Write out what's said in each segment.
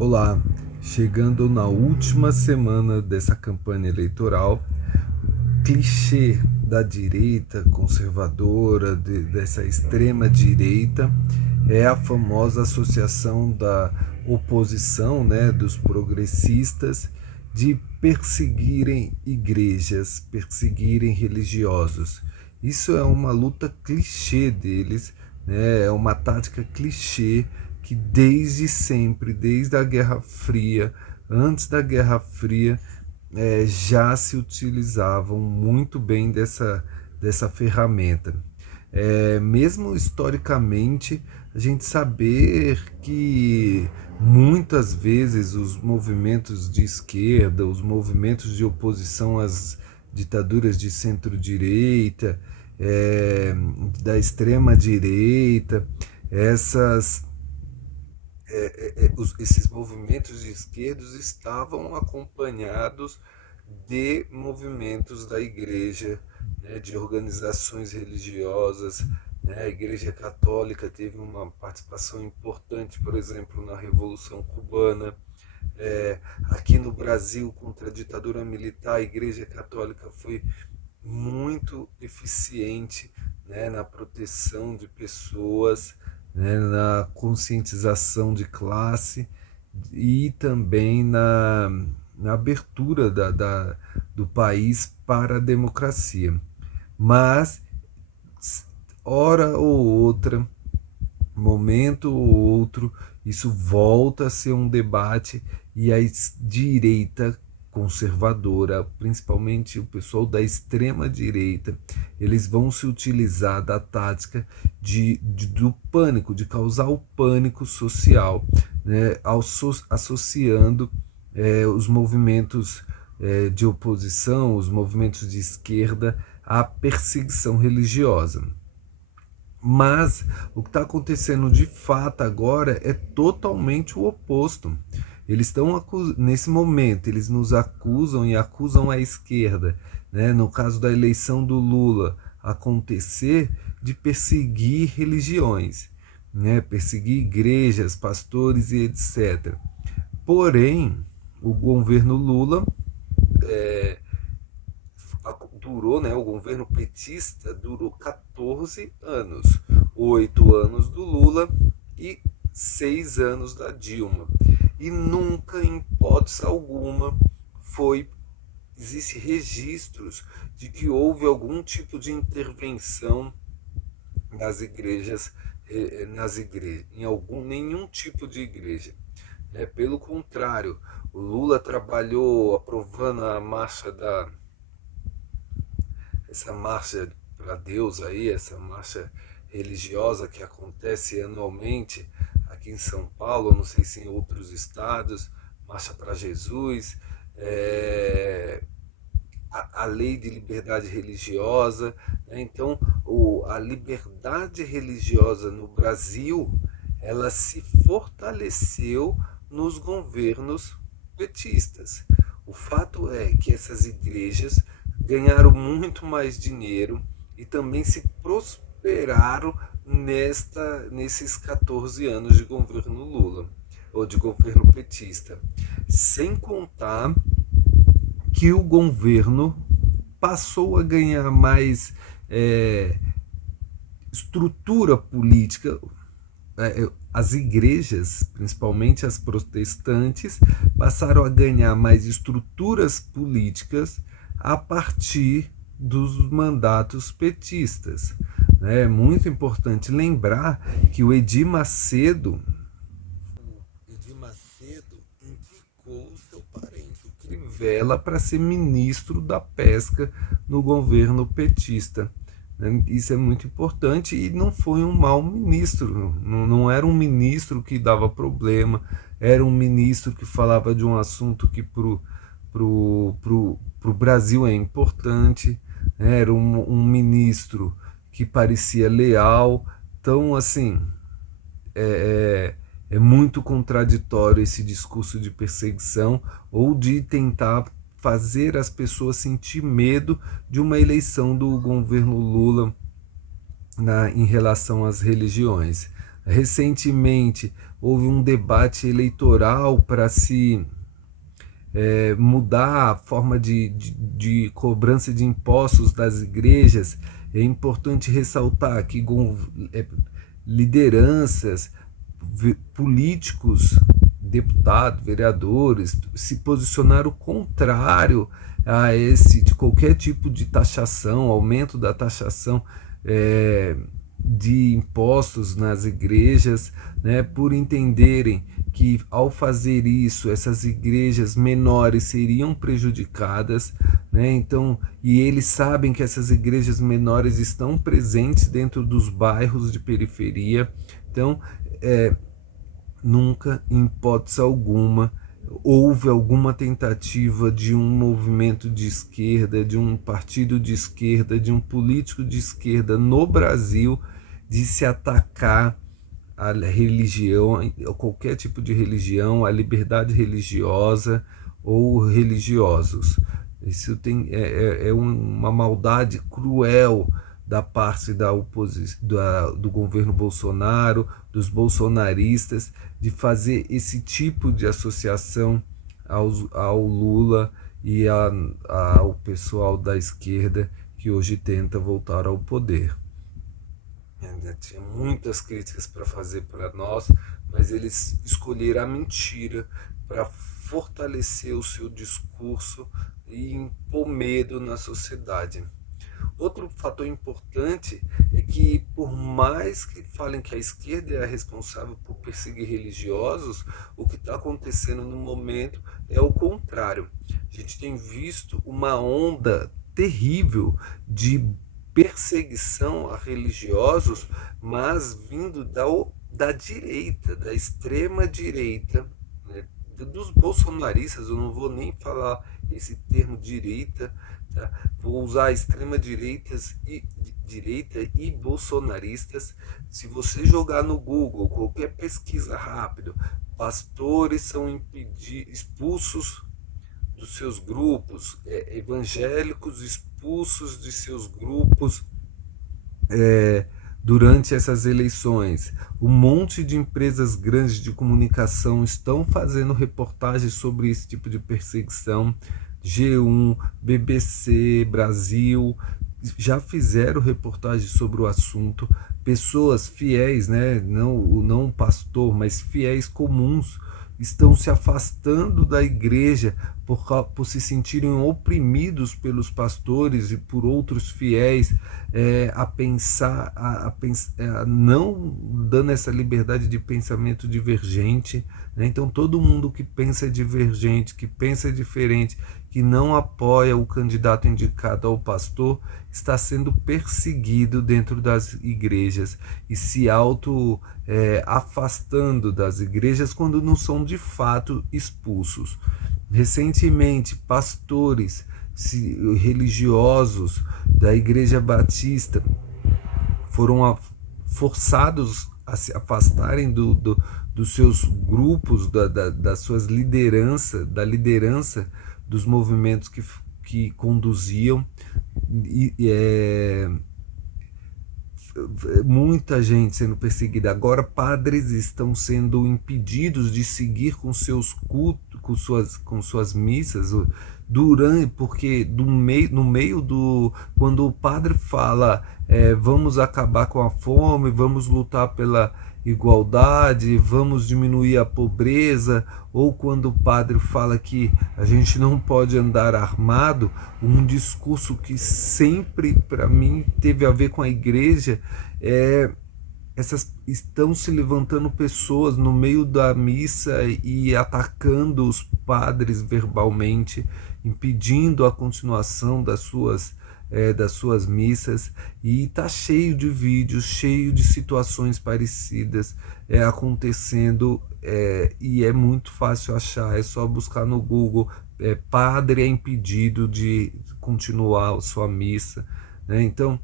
Olá, chegando na última semana dessa campanha eleitoral, clichê da direita conservadora, dessa extrema direita, é a famosa associação da oposição, né, dos progressistas, de perseguirem igrejas, perseguirem religiosos. Isso é uma luta clichê deles, né, é uma tática clichê que desde sempre, desde a Guerra Fria, antes da Guerra Fria, já se utilizavam muito bem dessa ferramenta. Mesmo historicamente, a gente saber que muitas vezes os movimentos de esquerda, os movimentos de oposição às ditaduras de centro-direita, da extrema-direita, essas esses movimentos de esquerdos estavam acompanhados de movimentos da igreja, né, de organizações religiosas. Né? A Igreja Católica teve uma participação importante, por exemplo, na Revolução Cubana. Aqui no Brasil, contra a ditadura militar, a Igreja Católica foi muito eficiente, né, na proteção de pessoas, né, na conscientização de classe e também na abertura do país para a democracia. Mas, hora ou outra, momento ou outro, isso volta a ser um debate e a direita conservadora, principalmente o pessoal da extrema direita, eles vão se utilizar da tática do pânico, de causar o pânico social, né, associando os movimentos de oposição, os movimentos de esquerda à perseguição religiosa. Mas o que está acontecendo de fato agora é totalmente o oposto. Eles estão nesse momento, eles nos acusam e acusam a esquerda, né? No caso da eleição do Lula acontecer, de perseguir religiões, né? Perseguir igrejas, pastores e etc. Porém, o governo Lula durou, né, o governo petista durou 14 anos, 8 anos do Lula e 6 anos da Dilma. E nunca, em hipótese alguma, existe registros de que houve algum tipo de intervenção nas igrejas, nenhum tipo de igreja. Pelo contrário, o Lula trabalhou aprovando essa marcha para Deus aí, essa marcha religiosa que acontece anualmente aqui em São Paulo, não sei se em outros estados, Marcha para Jesus, a lei de liberdade religiosa. Né? Então, a liberdade religiosa no Brasil, ela se fortaleceu nos governos petistas. O fato é que essas igrejas ganharam muito mais dinheiro e também se prosperaram nesses 14 anos de governo Lula, ou de governo petista. Sem contar que o governo passou a ganhar mais estrutura política. As igrejas, principalmente as protestantes, passaram a ganhar mais estruturas políticas a partir dos mandatos petistas. É muito importante lembrar que o Edir Macedo indicou o seu parente, o Crivella, para ser ministro da pesca no governo petista. Isso é muito importante e não foi um mau ministro, não era um ministro que dava problema, era um ministro que falava de um assunto que pro Brasil é importante, né? Era um ministro que parecia leal. Então, assim, é muito contraditório esse discurso de perseguição ou de tentar fazer as pessoas sentir medo de uma eleição do governo Lula em relação às religiões. Recentemente, houve um debate eleitoral para se mudar a forma de cobrança de impostos das igrejas. É importante ressaltar que lideranças, políticos, deputados, vereadores, se posicionaram contrário a de qualquer tipo de taxação, aumento da taxação de impostos nas igrejas, né, por entenderem que ao fazer isso essas igrejas menores seriam prejudicadas, né? Então, e eles sabem que essas igrejas menores estão presentes dentro dos bairros de periferia. Então, nunca, em hipótese alguma, houve alguma tentativa de um movimento de esquerda, de um partido de esquerda, de um político de esquerda no Brasil de se atacar a religião, qualquer tipo de religião, a liberdade religiosa ou religiosos. Isso é uma maldade cruel da parte da oposição, do governo Bolsonaro, dos bolsonaristas, de fazer esse tipo de associação ao Lula e ao pessoal da esquerda que hoje tenta voltar ao poder. Tinha muitas críticas para fazer para nós, mas eles escolheram a mentira para fortalecer o seu discurso e impor medo na sociedade. Outro fator importante é que, por mais que falem que a esquerda é a responsável por perseguir religiosos, o que está acontecendo no momento é o contrário. A gente tem visto uma onda terrível de perseguição a religiosos, mas vindo da direita, da extrema direita, né? Dos bolsonaristas. Eu não vou nem falar esse termo direita, tá? Vou usar extrema direita e bolsonaristas. Se você jogar no Google qualquer pesquisa rápido, pastores são expulsos dos seus grupos, evangélicos expulsos de seus grupos durante essas eleições. Um monte de empresas grandes de comunicação estão fazendo reportagens sobre esse tipo de perseguição. G1, BBC, Brasil, já fizeram reportagens sobre o assunto. Pessoas fiéis, né? Não pastor, mas fiéis comuns, estão se afastando da igreja por se sentirem oprimidos pelos pastores e por outros fiéis, não dando essa liberdade de pensamento divergente, né? Então todo mundo que pensa divergente, que pensa diferente, que não apoia o candidato indicado ao pastor, está sendo perseguido dentro das igrejas e se afastando das igrejas quando não são de fato expulsos. Recentemente, pastores religiosos da Igreja Batista foram forçados a se afastarem dos seus grupos, das suas lideranças, da liderança dos movimentos que conduziam. Muita gente sendo perseguida. Agora padres estão sendo impedidos de seguir com seus cultos, com suas missas, porque no meio quando o padre fala vamos acabar com a fome, vamos lutar pela igualdade, vamos diminuir a pobreza, ou quando o padre fala que a gente não pode andar armado, um discurso que sempre para mim teve a ver com a igreja, estão se levantando pessoas no meio da missa e atacando os padres verbalmente, impedindo a continuação das suas missas, e está cheio de vídeos, cheio de situações parecidas acontecendo, e é muito fácil achar, é só buscar no Google, padre é impedido de continuar a sua missa, né? Então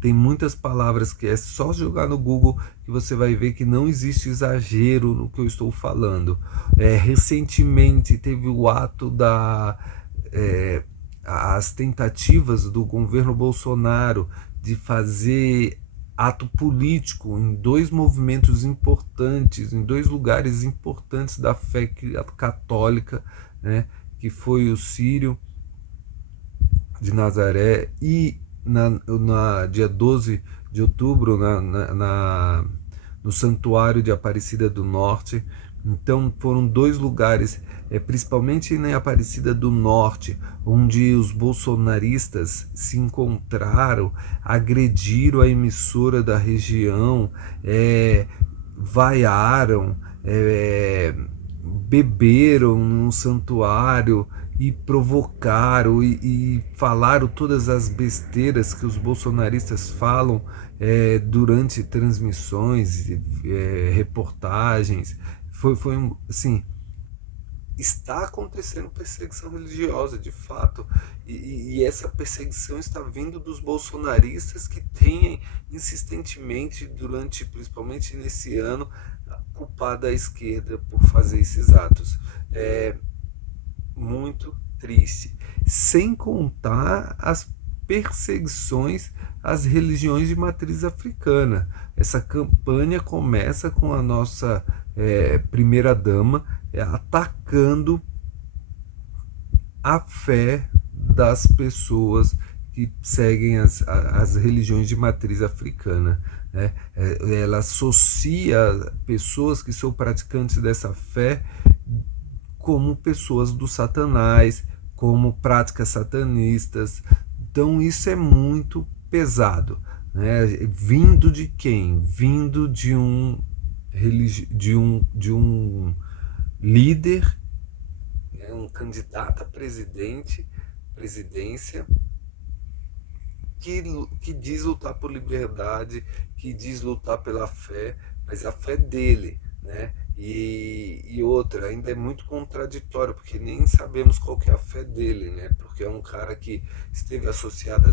tem muitas palavras que é só jogar no Google que você vai ver que não existe exagero no que eu estou falando. Recentemente teve o ato as tentativas do governo Bolsonaro de fazer ato político em dois movimentos importantes, em dois lugares importantes da fé católica, né, que foi o Círio de Nazaré e dia 12 de outubro no Santuário de Aparecida do Norte. Então foram dois lugares, principalmente em Aparecida do Norte, onde os bolsonaristas se encontraram, agrediram a emissora da região, vaiaram, beberam num santuário e provocaram e falaram todas as besteiras que os bolsonaristas falam durante transmissões, reportagens. Foi assim, está acontecendo perseguição religiosa, de fato, e essa perseguição está vindo dos bolsonaristas que têm insistentemente, principalmente nesse ano, culpado a esquerda por fazer esses atos. Muito triste. Sem contar as perseguições às religiões de matriz africana. Essa campanha começa com a nossa primeira-dama atacando a fé das pessoas que seguem as religiões de matriz africana. Né? Ela associa pessoas que são praticantes dessa fé como pessoas do Satanás, como práticas satanistas. Então isso é muito pesado. Né? Vindo de quem? Vindo de um líder, né? Um candidato a presidência, que diz lutar por liberdade, que diz lutar pela fé, mas a fé dele, né? E outra, ainda é muito contraditório, porque nem sabemos qual que é a fé dele, né? Porque é um cara que esteve associado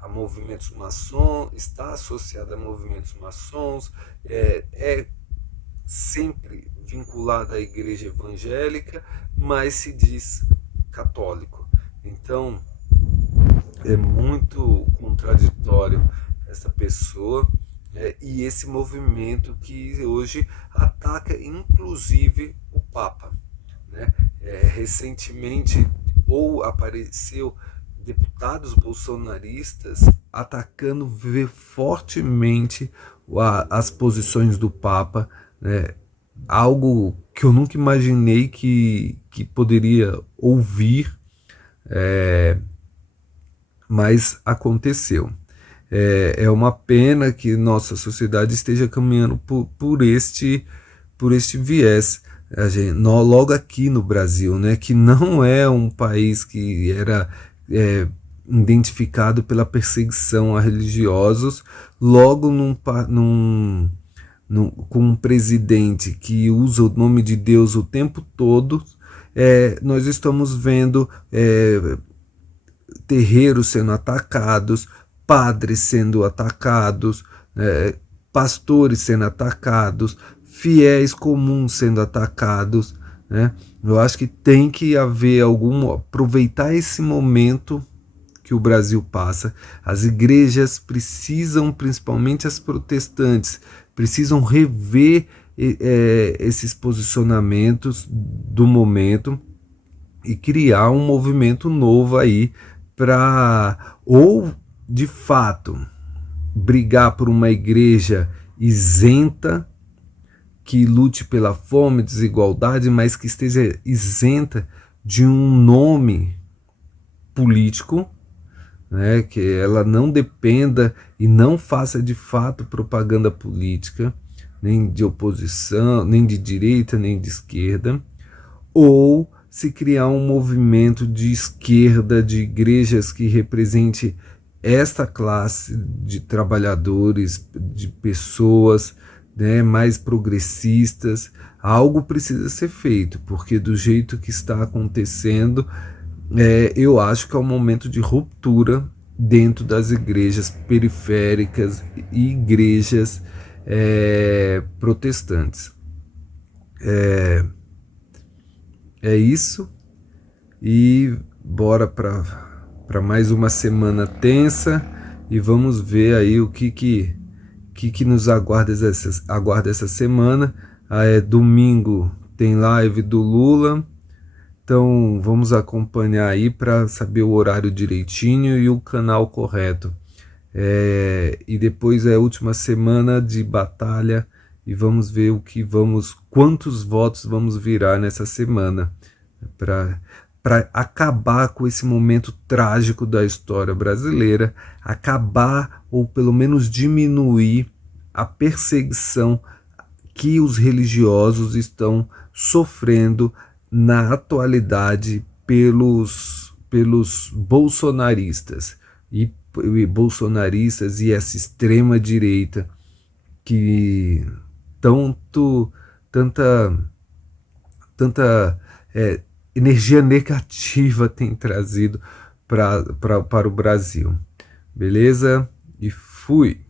a movimentos maçons, está associado a movimentos maçons, é sempre vinculado à igreja evangélica, mas se diz católico. Então, é muito contraditório essa pessoa e esse movimento que hoje ataca inclusive o Papa. Né? Recentemente apareceu deputados bolsonaristas atacando fortemente as posições do Papa, né? Algo que eu nunca imaginei que poderia ouvir, mas aconteceu. É uma pena que nossa sociedade esteja caminhando por este viés. Logo aqui no Brasil, né, que não é um país que era identificado pela perseguição a religiosos, logo com um presidente que usa o nome de Deus o tempo todo, nós estamos vendo terreiros sendo atacados, padres sendo atacados, pastores sendo atacados, fiéis comuns sendo atacados. Né? Eu acho que tem que haver aproveitar esse momento que o Brasil passa. As igrejas precisam, principalmente as protestantes, precisam rever esses posicionamentos do momento e criar um movimento novo aí para, ou de fato, brigar por uma igreja isenta, que lute pela fome, desigualdade, mas que esteja isenta de um nome político, né, que ela não dependa e não faça de fato propaganda política, nem de oposição, nem de direita, nem de esquerda, ou se criar um movimento de esquerda, de igrejas que represente esta classe de trabalhadores, de pessoas, né, mais progressistas. Algo precisa ser feito, porque do jeito que está acontecendo, eu acho que é um momento de ruptura dentro das igrejas periféricas e igrejas protestantes. É isso, e bora para mais uma semana tensa, e vamos ver aí o que nos aguarda essa semana. Domingo tem live do Lula, então vamos acompanhar aí para saber o horário direitinho e o canal correto. E depois é a última semana de batalha e vamos ver quantos votos vamos virar nessa semana para acabar com esse momento trágico da história brasileira, acabar ou pelo menos diminuir a perseguição que os religiosos estão sofrendo na atualidade pelos bolsonaristas e essa extrema direita que tanto tanta tanta energia negativa tem trazido para o Brasil. Beleza? E fui!